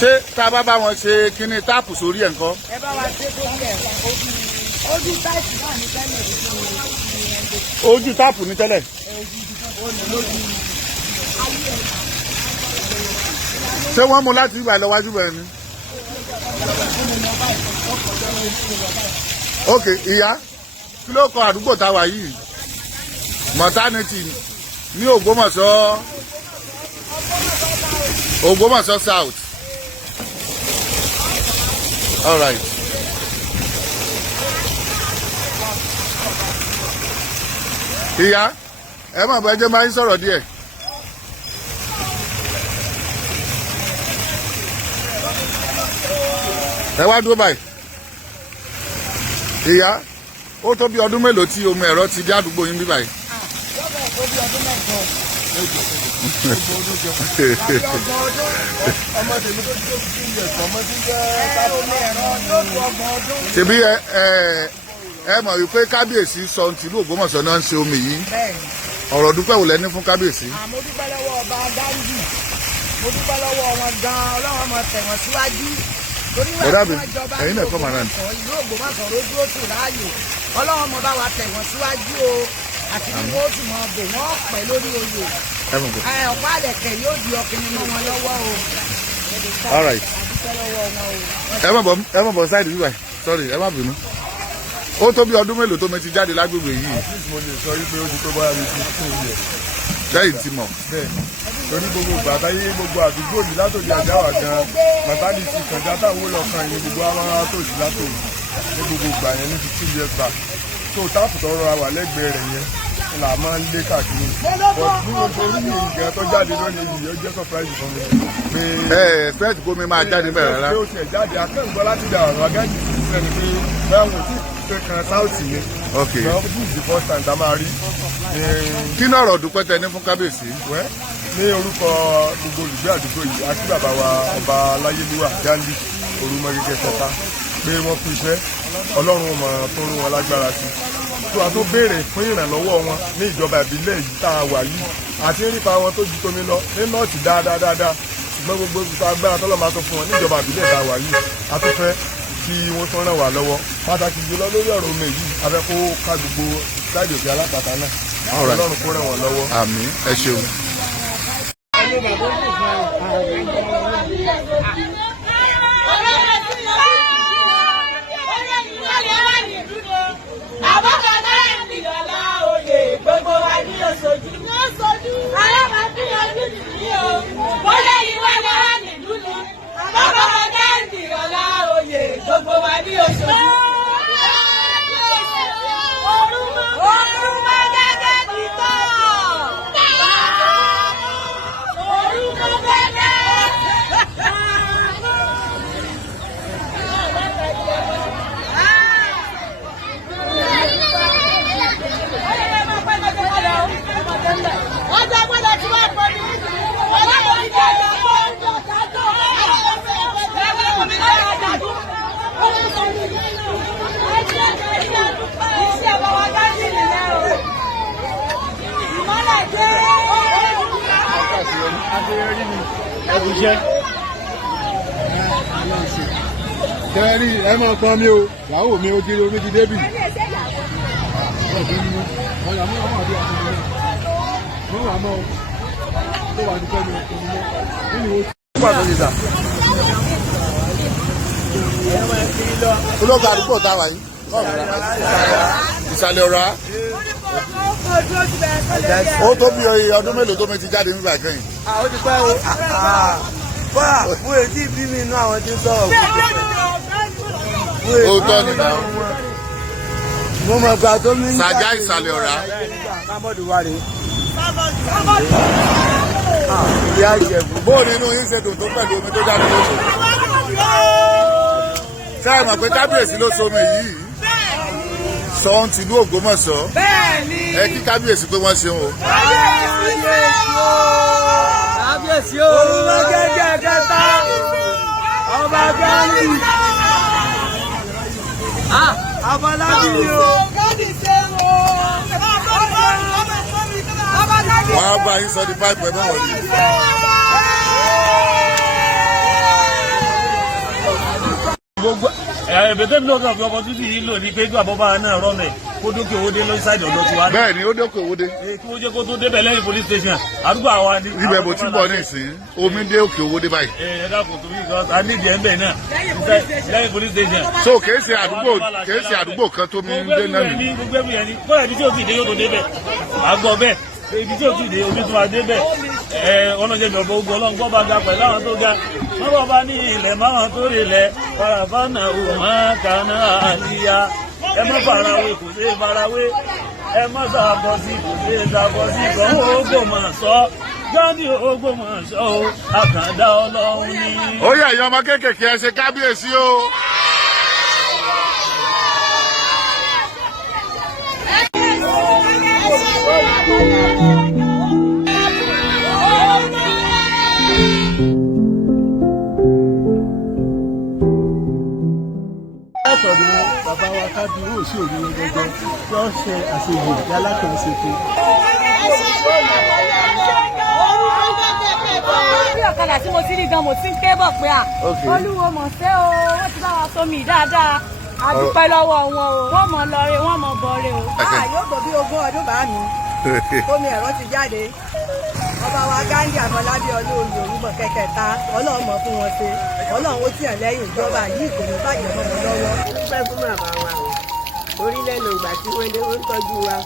ṣé tá a bá wọn ṣe kíní táàpù sórí ẹ̀ ńkọ́. ẹ bá wa ṣe tó bí ẹ̀ ojú táìpù náà ní tẹ́lẹ̀ ojú táàpù ní tẹ́lẹ̀. ṣé wọ́n mú láti ibà lọ wájú bẹ̀rẹ̀ ni. ok ìyá kí ló kọ àdúgbò tá a wà yìí maternity ní Ògbómọ̀ṣọ́ south. All right. Ìyá ẹ má bàa jẹ́ máa ń sọ̀rọ̀ díẹ̀. Ẹ wá dúró báyìí. Ìyá ó tó bí ọdún mélòó tí omi ẹ̀rọ ti dé àdúgbò yín bí báyìí. Ṣebí ẹ mọ̀ wípé kábíyèsí sọ tìlú Ògbómọ̀ṣọ́ náà ń ṣe omi yìí. Ọ̀rọ̀ dúpẹ́ wò lẹ́ni fún kábíyèsí. Mo dúpẹ́ lọ́wọ́ ọba Dáńdì, mo dúpẹ́ lọ́wọ́ wọn gan-an, Ọlọ́run máa tẹ̀ wọ́n síwájú. Torí wọ́n jọba ní Ògbómọ̀ṣọ́, ìlú Ògbómọ̀ṣọ́ ló dúró tù láàyò. Ọlọ́run máa bá wa tẹ̀ wọ́n síwájú o, àti bí wọ́n tún máa bò wọ́n pẹ̀ lórí oyè. Ọ̀pá àlẹ̀kẹ̀ yóò di ọkùnrin mọ́ wọn lọ́wọ́ o. All right. Ẹ má bọ̀ sáìdì bíbá sorry ẹ má bínú. Ó tó bí ọdún mélòó tó mi ti jáde lágbègbè yìí. Mo lè sọ wípé ó ti tó báyà mi ti fún mi. Lẹ́yìn tí mọ̀. Torí gbogbo ìgbà táyé gbogbo àdúgbò yìí látòdì àjáwà gan maternity kànjá táwọn olùkàn yìí gbogbo àwọn tòsí látòdì ní gbogbo ìgbà yẹn ní 15 years back. Tó táàpù tọrọ wà lẹ́gbẹ̀ẹ́ rẹ̀ yẹn là máa ń lé káàkiri. But ní gbogbo orí ìgbà tó jáde lónìí yìí ó jẹ́ surprise fún mi. Expect kó mi máa jáde bẹ̀rẹ̀ rárá. Pé ó tiẹ̀ jáde akẹ́kọ̀ọ́ láti dà ọ̀rọ̀ agájì sẹ́ni pé bẹ́ẹ̀ wò tí pé kan sáùtì ni. Ok. Well, this is the first time tá a máa rí. Kí náà ọ̀rọ̀ dúpẹ́ tẹ ní fún kábíyèsí? Ní orúkọ gbogbo olùgbé àdúgbò yìí àti bàbá wa ọba aláyélúwà Dáńdì Orumogege kẹta pé wọ́n kú iṣẹ́ Ọlọ́run ọmọ tó rún wọn lágbára sí. Tó a tó béèrè fún ìrànlọ́wọ́ wọn ní ìjọba ìbílẹ̀ yìí tá a wà yìí àti nípa wọn tó ju tómi lọ ní nọ́ọ̀tì dáadáa ṣùgbọ́n gbogbo agbára tọ́lọ́ máa tó fún wọn ní ìjọba ìbílẹ̀ tá a wà yìí a tó fẹ́ kí wọ́n tó ràn wá lọ́wọ́ pàtàkì jùlọ lórí ọ̀rọ̀ omi yìí a fẹ́ kó ká gbogbo sáìdì òkè alápàtà náà Ọlọ́run kó ràn wọ́n lọ́wọ́. Àmín ẹ ṣeun. Gbogbo wa ní oṣooju. Alábàápín ọdún nìyí o. Bọ́lá yìí wá lọ́wọ́ nílùú ni. Bàbá wa Dáńdì Olaoye gbogbo wa ní oṣooju. Orumogege ti tọ́. Orumogege. Ọjọ́ gbọ́dọ̀ tí wọ́n pọ̀ ní ọlọ́run ní ìjọba ọjọ́ ìdájọ́ iṣẹ́ bàbá Dáńdì nìyẹn o. Ìmọ́lẹ̀ dé. Adéyẹrí ni ẹ̀bùjẹ́. Kẹ́rí ẹ máa pọn mi o, ìyàwó mi ó di omi ti débì. Olóògbé àdúgbò tá a wà yìí. Ìsàlẹ̀ ọ̀rá. Ó tó bí ọdún mélòó tó mi ti jáde nígbà kẹ́yìn. Ó ti pẹ́ o. Bọ́lá fún èdè bí mi inú àwọn tí ń sọ̀rọ̀ fún Ó tọ́ ni náà. mo mọ̀ gbà tó mi ń Sàjá ìsàlẹ̀ ọ̀rá. Kámọ́dù wà ní. Ìyá Ìjẹ̀bú. Bóò nínú yín ṣe dùn tó pẹ̀lú omi tó jáde lóṣù. Ṣé ẹ mọ̀ pé kábíyèsí ló so omi yìí? Sọ́n tìlú Ògbómọ̀ṣọ́. Ẹ kí kábíyèsí pé wọ́n ṣeun o. Kábíyèsí o. Orumogege kẹta. Ọba Dáńdì. Afọlábí o. Wọ́n á bá yín sọ di páìpù ẹ̀ mọ́ wọ̀nyí. bẹ̀tẹ̀ mi lọ́kàn fi opportunity yìí lò ní pé kí àbọ̀bá náà rọ́ọ̀mẹ̀ kó dókè owó dé lórí sáìdì ọ̀dọ́ tiwa. bẹ́ẹ̀ ni ó dókè owó dé. kí wọ́n jẹ́ kó tó débẹ̀ lẹ́yìn police station àdúgbò àwa ni. ibẹ̀ bò tí ń bọ̀ ní ìsín omi dé òkè owó dé báyìí. ẹ dákun tó yí kan a nídìí ẹ̀ ń bẹ̀ náà lẹ́yìn police station. so kèé ṣe àdúgbò kan tó mi ń dé náà nì. gbogbo ẹ̀mí ẹni kọ́lá ibi tí òkè ìdè yóò tó débẹ̀ àgbọ̀ bẹ́ẹ̀ ibi tí òkè ìdè omi tó máa débẹ̀ ọlọ́jẹ́ mi ọ̀bọ̀ ogun ọlọ́ngbọ́n bá ga pẹ̀lú àwọn tó ga wọ́n bọ̀ bá ní ilẹ̀ máwọn tó rí ilẹ̀ farafana òmà kaná àlíyá ẹ má farawé kò sí farawé ẹ má sàbọ̀ sí kò sí sàbọ̀ sí kan Ògbómọ̀ṣọ́ jáde Ògbómọ̀ṣọ́ o àkàndá ọlọ́run ní. ó yẹ ẹ̀yin ọmọ kéékèèké ẹ ṣe kábíyèsí o. látọ̀dọ̀ bàbá wa kábíyèsí òsì òní gbogbo tí wọ́n ṣe àṣeyè lálákànṣepọ̀. bí ọ̀kadà tí mo ti rí gan mo ti ń ké bọ̀ pé olúwo mọ̀ ṣé o wọ́n ti bá wa sómi dáadáa a dúpẹ́ lọ́wọ́ wọn o wọ́n mọ̀ lọ́re wọ́n mọ̀ bọ̀re o. yóò tó bí 20 ọdún bá mi Omi Ero ti jáde Ọba wa Gandhi Afọlábí Olaoye Orumogege Ọlọ́run mọ̀ fún wọn ṣe Ọlọ́run ó tìyàn lẹ́yìn ìjọba yìí kò ní bàjẹ́ mọ́ wọn lọ́wọ́. dúpẹ́ fún bàbá wa o orílẹ̀ èdè ìgbà tí wọ́n dé wọ́n ń tọ́jú wa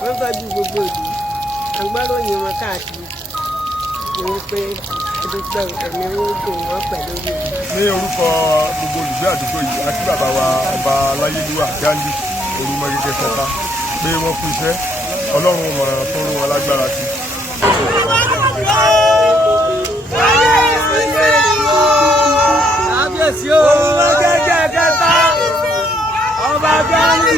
wọ́n ń tọ́jú gbogbo ìlú agbáròyìn wọn káàkiri ìwé pé dúpẹ́ ẹ̀mí owó dùn wọ́n pẹ̀lú orí ìlú. ní orúkọ gbogbo olùgbé àdúgbò yìí àti bàbá wa Ọba Aláyélúwà Gandhi Orumogege pé wọ́n kú iṣẹ́ Ọlọ́run mọ̀ tó rún wọn lágbára sí. kábíyèsí o Orumogege kẹta Ọba Gandhi.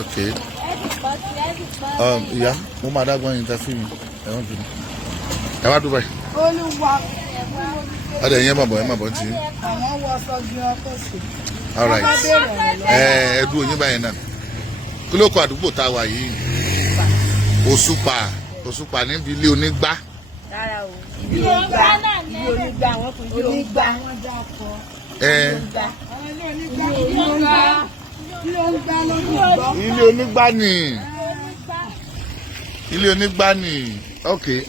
Okay. Ìyá mo máa dágbọ́n yín tẹ́fí mi ẹ̀wọ̀n bínú. Ẹ wá dúpẹ́. Olúwa. Ọ̀dẹ̀ yẹn mọ̀ bọ̀ ẹ mọ̀ bọ̀ tí. Àwọn wọ ọsọ gbin ọkọ̀ sí. All right. Ẹ dúró yín báyìí náà. Kí ló kọ àdúgbò tá a wà yìí? Òṣùpá níbi ilé onígbá. rárá o Ilé onígbá wọn kò ilé onígbá. Ilé onígbá ni. Ilé onígbá ni. Okay.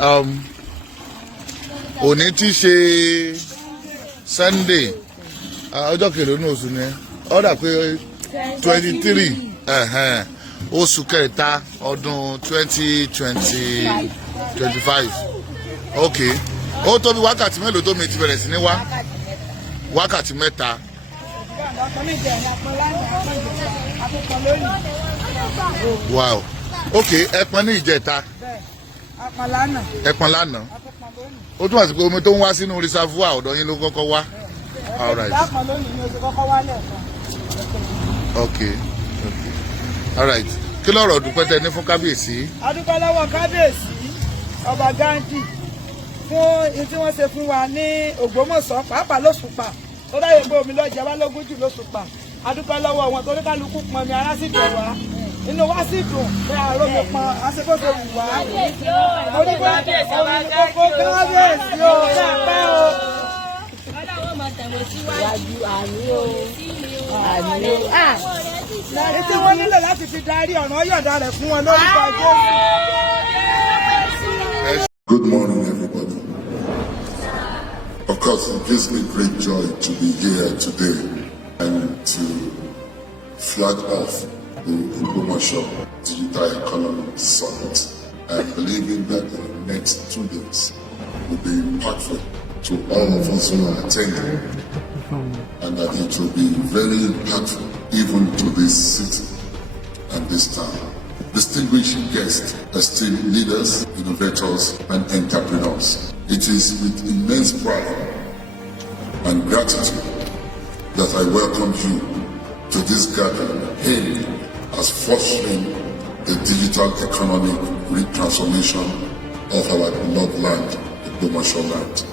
Òní tí ṣe Sunday ọjọ́ kèrè ní oṣù ni ó dà pé 23 oṣù kẹta ọdún 2025. Okay. Ó tó bí wákàtí mélòó tó mi ti bẹ̀rẹ̀ sí ní wá? Wákàtí mẹ́ta. Wow. Okay, ẹpọn ní ìjẹta. Ẹpọn lánàá. Ó túmọ̀ sí pé omi tó ń wá sínú reservoir ọ̀dọ̀ yín ló kọ́kọ́ wá. All right. Okay. All right. Kí lọ́rọ̀ dúpẹ́ tẹ ní fún kábíyèsí? A dúpẹ́ lọ́wọ́ kábíyèsí Ọba Gandhi fún ohun tí wọ́n ṣe fún wa ní Ògbómọ̀ṣọ́ pàápàá lóṣùpá tó dáyé pé omi lọ́jà wá lógún jù lóṣùpá. A dúpẹ́ lọ́wọ́ wọn torí kálukú pọn mi ará sì dùn wá inú wa sì dùn pé àárọ̀ mi pọn aṣèkóso wù wá. Mo dúpẹ́ lọ́wọ́ kábíyèsí o dápẹ́ o. ọlọ́wọ́ máa tẹ̀wọ̀ síwájú àmì o. Ètí wọ́n nílò láti fi darí ọ̀nà ọ̀yọ̀dà rẹ̀ fún wọn lórúkọ Jésù. Good morning, everybody. Of course, it gives me great joy to be here today and to flag off the Ogbomoso Digital Economy Summit. I'm believing that next 2 days will be impactful to all of us who are attending, and that it will be very impactful even to this city and this town. Distinguished guests, esteemed leaders, innovators, and entrepreneurs, it is with immense pride and gratitude that I welcome you to this gathering aimed as fostering the digital economic transformation of our beloved land, Ogbomoso land.